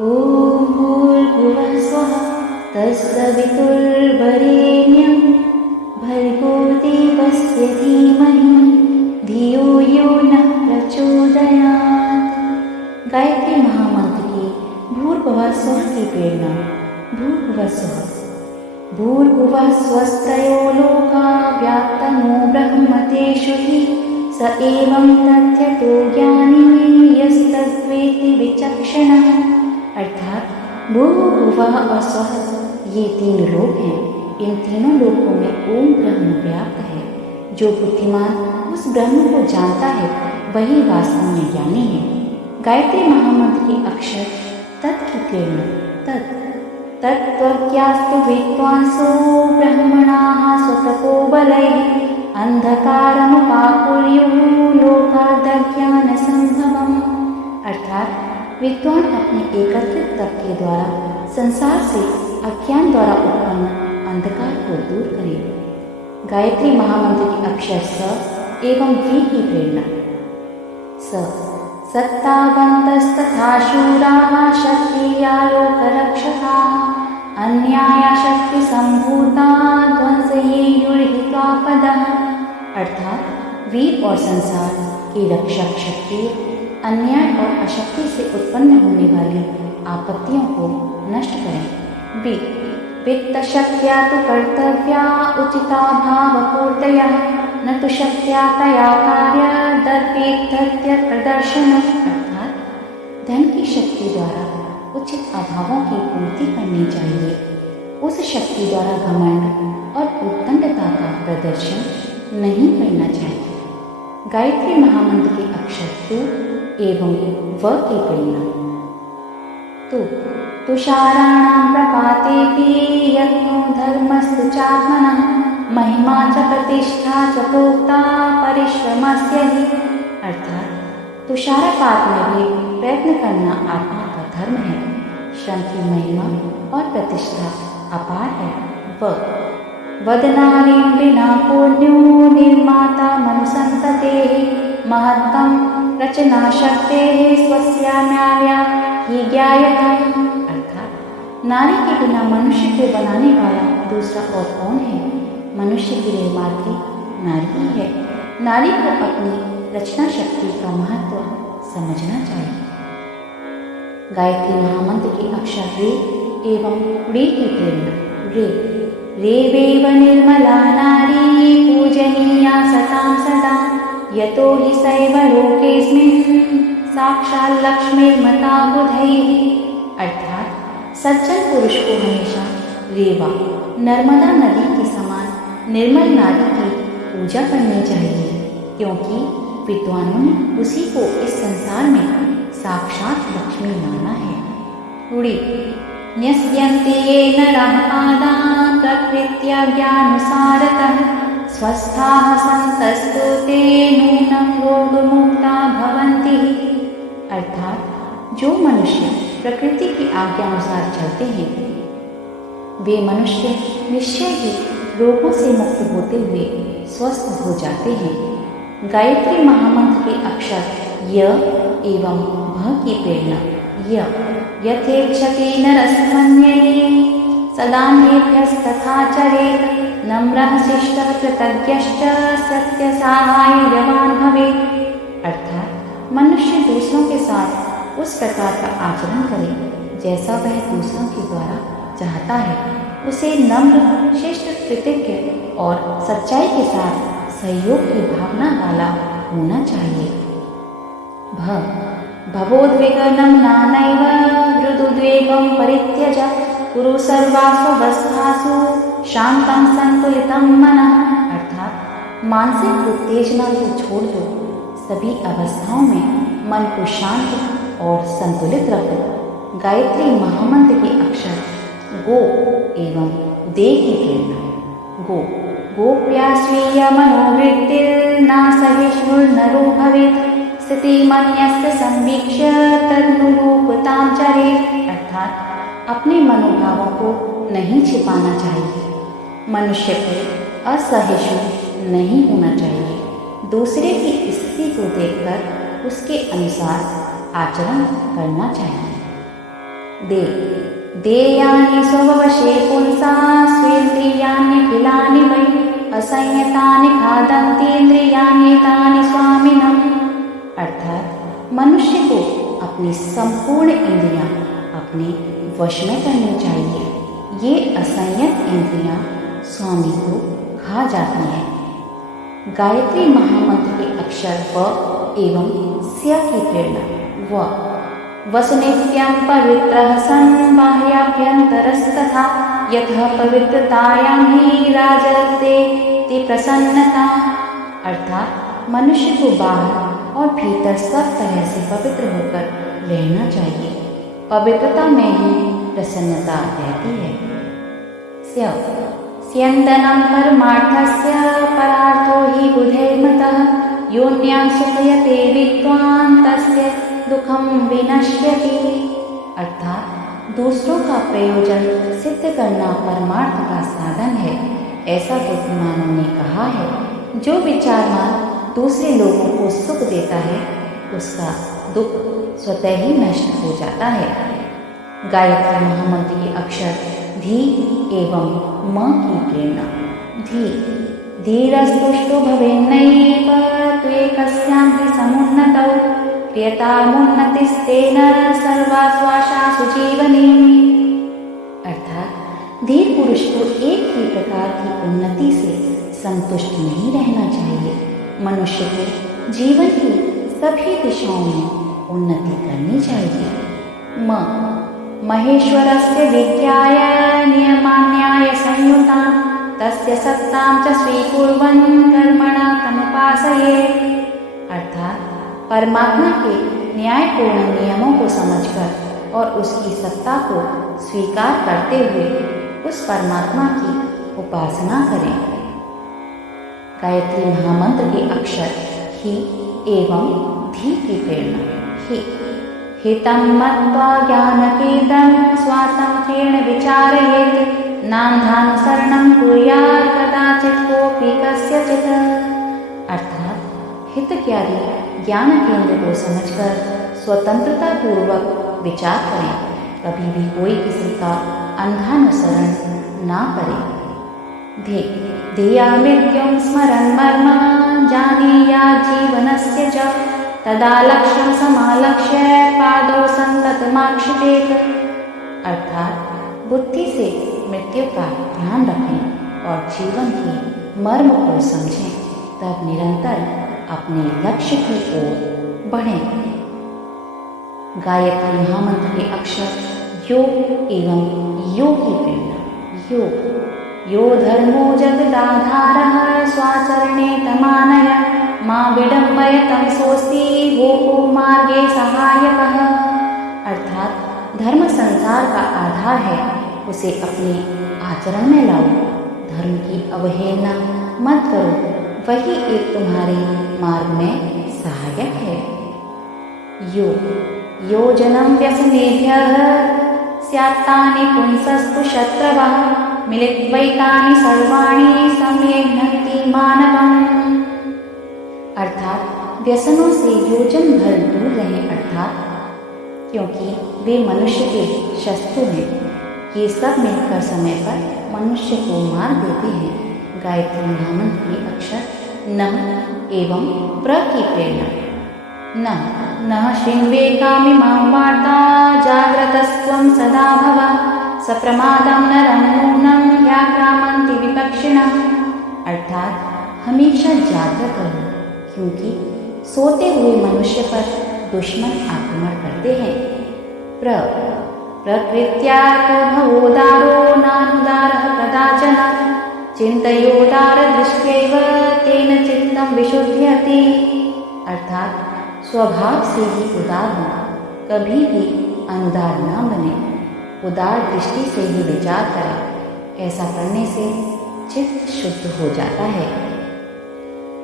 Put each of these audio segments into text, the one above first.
ॐ भूर्भुवः स्वः तत्सवितुर्वरेण्यं भर्गो देवस्य धीमहि धियो यो नः प्रचोदयात्। गायत्री महामंत्र की भूर्भुवः स्वः की प्रेरणा। भूर्भुवः स्वः। भूर्भुवः स्वस्त्रयो लोका व्याप्तनो ब्रह्मतेषु हि स एवं तथ्यतो ज्ञानी यस्तद्वेति विचक्षणः। अर्थात भूर्भुवः और स्वः ये तीन लोक हैं। इन तीनों लोकों में ओम ब्रह्म व्याप्त है। जो बुद्धिमान उस ब्रह्म को जानता है वही वास्तव में ज्ञानी है। गायत्री महामंत्र के अक्षर तत् की प्रेरणा। तत्त्वज्ञास्तु विद्वांसो ब्रह्मणाः स्वतपो बलैः अंधकारमुपाकुर्युः लोकार्धज्ञानसंभवम्। अर्थात विद्वान अपने एकत्रित तप के द्वारा संसार से अज्ञान द्वारा उत्पन्न अंधकार को दूर करें। गायत्री महामंत्र के अक्षर स एवं वी की प्रेरणा। स सत्तावन्तस्तथा शूराः शक्तियालोकरक्षकाः अन्याय शक्ति संभूता ध्वंसयेयुर्हित्वापदः। अर्थात वीर और संसार की रक्षक शक्ति अन्याय और अशक्ति से उत्पन्न होने वाली आपत्तियों को नष्ट करें। वित्तशक्त्या तु कर्तव्या उचिता भावपूर्तयः न तु शक्त्या तया कार्य दर्पेत्य प्रदर्शन। अर्थात धन की शक्ति द्वारा उचित अभावों की पूर्ति करनी चाहिए। उस शक्ति द्वारा घमंड और उद्दंडता का प्रदर्शन नहीं करना चाहिए। गायत्री महामंत्र के अक्षर तु एवं व की प्रेरणा। तुषाराणां प्रपातेऽपि यज्ञो धर्मस्तु चात्मनः महिमा च प्रतिष्ठा च प्रोक्ता परिश्रमस्य हि। अर्थात तुषारपात में भी प्रयत्न करना आत्मा का धर्म है। श्रम की महिमा और प्रतिष्ठा अपार है। वदनारीं विना पुण्यो निर्माता मनुसंततेः महत्तं रचनाशक्तेः स्वस्याम्याव्या हि ज्ञायते। अर्थात नारी के बिना मनुष्य को बनाने वाला दूसरा और कौन है। मनुष्य की निर्मात्री नारी ही है। नारी को अपनी रचना शक्ति का महत्व समझना चाहिए। गायत्री महामंत्र के अक्षर रे एवं रे की प्रेरणा। रेवेव निर्मला नारी पूजनीया सतां सदा यतो हि सैव लोकेऽस्मिन् साक्षात् लक्ष्मीर्मता बुधैः। अर्थात सज्जन पुरुष को हमेशा रेवा नर्मदा नदी के समान निर्मल नारी की पूजा करनी चाहिए, क्योंकि विद्वानों ने उसी को इस संसार में साक्षात लक्ष्मी माना है। न्यस्यन्ति ये नराः पादान् प्रकृत्याज्ञानुसारतः स्वस्थाः सन्तस्तु ते नूनं रोगमुक्ता भवन्ति। अर्थात जो मनुष्य प्रकृति की आज्ञानुसार चलते हैं वे मनुष्य निश्चय ही रोगों से मुक्त होते हुए स्वस्थ हो जाते हैं। गायत्री महामंत्र के अक्षर य एवं भ की प्रेरणा। यथेच्छति नरस्मन्ये सदान्येभ्यस्तथा चरेत् नम्रः शिष्टः कृतज्ञश्च सत्यसाहाय्यवान् भवेत्। अर्थात मनुष्य दूसरों के साथ उस प्रकार का आचरण करे जैसा वह दूसरों के द्वारा चाहता है। उसे नम्र शिष्ट कृतज्ञ और सच्चाई के साथ सहयोग की भावना वाला होना चाहिए। भवोद्विग्नं नानैव हृदुद्वेगं परित्यज कुरु सर्वास्वस्थासु शांतं संतुलितं मनः। अर्थात मानसिक उत्तेजना को छोड़ दो, सभी अवस्थाओं में मन को शांत और संतुलित रखो। गायत्री महामंत्र के अक्षर गो एवं दे की प्रेरणा। गोप्या स्वीय मनोवृत्तिर्ना सहिष्णुर्नरो भवेत् स्थितिमन्यस्य संवीक्ष्य तदनुरूपतां चरेत्। अर्थात अपने मनोभावों को नहीं छिपाना चाहिए। मनुष्य को असहिष्णु नहीं होना चाहिए। दूसरे की स्थिति को देखकर उसके अनुसार आचरण करना चाहिए। दे देयानि स्ववशे पुंसा स्वेन्द्रियाण्यखिलानि वै असंयतानि खादन्तीन्द्रियाण्येतानि स्वामिनम्। अर्थात मनुष्य को अपनी संपूर्ण इंद्रियां अपने वश में करनी चाहिए। ये असंयत इंद्रियां स्वामी को खा जाती हैं। गायत्री महामंत्र के अक्षर व एवं स्य की प्रेरणा। वसुनित्यं पवित्रः सन् बाह्याभ्यन्तरस्तथा यतः पवित्रतायां हि राजते ति प्रसन्नता। अर्थात मनुष्य को बाहर और भीतर सब तरह से पवित्र होकर रहना चाहिए। पवित्रता में ही प्रसन्नता रहती है। स्यन्दनं परमार्थस्य परार्थो हि बुधैर्मतः योन्यां सुखयते विद्वान् तस्य दुखम विनश्यति। अर्थात दूसरों का प्रयोजन सिद्ध करना परमार्थ का साधन है, ऐसा बुद्धिमानों ने कहा है। जो विचारवान दूसरे लोगों को सुख देता है उसका दुख स्वतः ही नष्ट हो जाता है। गायत्री महामंत्र के अक्षर धी एवं म की प्रेरणा। धी धीरस्तुष्टो भवेन्नैव त्वेकस्यां हि समुन्नतौ क्रियतामुन्नतिस्तेन सर्वाश्वासासु जीवने। अर्थात धीर पुरुष को एक ही प्रकार की उन्नति से संतुष्ट नहीं रहना चाहिए। मनुष्य को जीवन की सभी दिशाओं में उन्नति करनी चाहिए। महेश्वरस्य विद्याय नियमान्याय संयुता तस्य सत्तां च स्वीकुर्वन् कर्मणा तमुपासयेत्। अर्थात परमात्मा के न्यायपूर्ण नियमों को समझकर और उसकी सत्ता को स्वीकार करते हुए उस परमात्मा की उपासना करें। गायत्री महामंत्र के अक्षर ही एवं धी की प्रेरणा। ही हितं मत्वा ज्ञानकेन्द्रं स्वातन्त्र्येण विचारयेत् नान्धानुसरणं कुर्यात् कदाचित् कोऽपि कस्यचित्। अर्थात हितकारी ज्ञान केंद्र को समझकर स्वतंत्रता पूर्वक विचार करें, कभी भी कोई किसी का अंधानुसरण ना करे। धिया मृत्युं स्मरन् मर्म जानीयात् जीवनस्य च तदा लक्ष्यं समालक्ष्य पादौ सन्ततमाक्षिपेत्। अर्थात बुद्धि से मृत्यु का ध्यान रखें और जीवन के मर्म को समझें, तब निरंतर अपने लक्ष्य की ओर बढ़ें। गायत्री महामंत्र के अक्षर यो एवं यो की प्रेरणा। यो धर्मो जगदाधारः स्वाचरणे तमानय मा विडम्बय तमसोऽस्ति गोपो मार्गे सहायकः। अर्थात धर्म संसार का आधार है, उसे अपने आचरण में लाओ। धर्म की अवहेलना मत करो, वही एक तुम्हारे मार्ग में सहायक है। यो जन्म व्यसनेभ्यः स्यात्तानि पुंसस्तु शत्रवः मिलित्वैतानि सर्वाणि सम्यग्नन्ति मानवम्। अर्थात व्यसनों से योजन भर दूर रहें, अर्थात क्योंकि वे मनुष्य के शत्रु हैं। ये सब मिलकर समय पर मनुष्य को मार देते हैं। गायत्री महामंत्र के अक्षर न एवं प्र की प्रेरणा। न शृण्वे कामिमां वार्ता जाग्रतस्त्वं सदा भव सप्रमादं नरं नूनं ह्याक्रामन्ति विपक्षिणः। अर्थात हमेशा जागृत रहो, क्योंकि सोते हुए मनुष्य पर दुश्मन आक्रमण करते हैं। प्रकृत्या तो भवोदारो नानुदारः कदाचन चिन्तयोदार दृष्ट्यैव तेन चित्तं विशुध्यति। अर्थात स्वभाव से ही उदार हो, कभी भी अनुदार न बने, उदार दृष्टि से ही विचार करें। ऐसा करने से चित्त शुद्ध हो जाता है।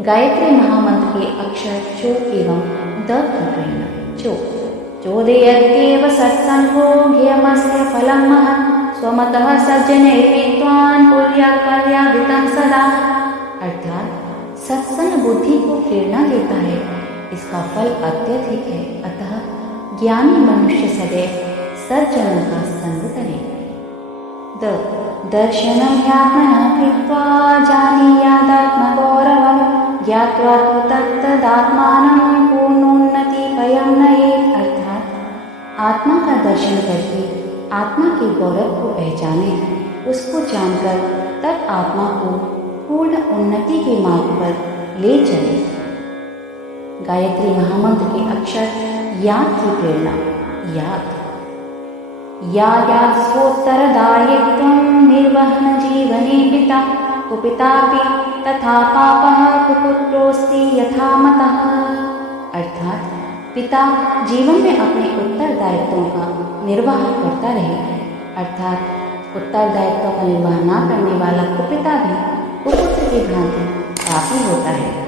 गायत्री महामंत्र के अक्षर चो एवं द की प्रेरणा। चोदयत्येव सत्संगो ध्येयमस्य फलं महत् स्वमतः सज्जनैर्विद्वान् कुर्यात् पर्यावृतं सदा। अर्थात सत्संग बुद्धि को प्रेरणा देता है, इसका फल अत्यधिक है। अतः ज्ञानी मनुष्य सदैव सज्जनों का संग करें। दर्शनं ह्यात्मना कृत्वा जानीयादात्मगौरवं ज्ञात्वा तु तत्तदात्मानं पूर्णोन्नतिपयं नयेत्। अर्थात आत्मा का दर्शन करके आत्मा के गौरव को पहचाने, उसको जानकर तब आत्मा को पूर्ण उन्नति के मार्ग पर ले चले। गायत्री महामंत्र के अक्षर याद की प्रेरणा। याद या स्वोत्तरदायित्वं निर्वहन जीवने पिता कुपितापि तथा पापः कुपुत्रोऽस्ति यथा मतः। अर्थात पिता जीवन में अपने उत्तरदायित्वों का निर्वाह करता रहे, अर्थात उत्तरदायित्वों का निर्वाह न करने वाला कुपिता भी कुपुत्र की भांति पापी होता है।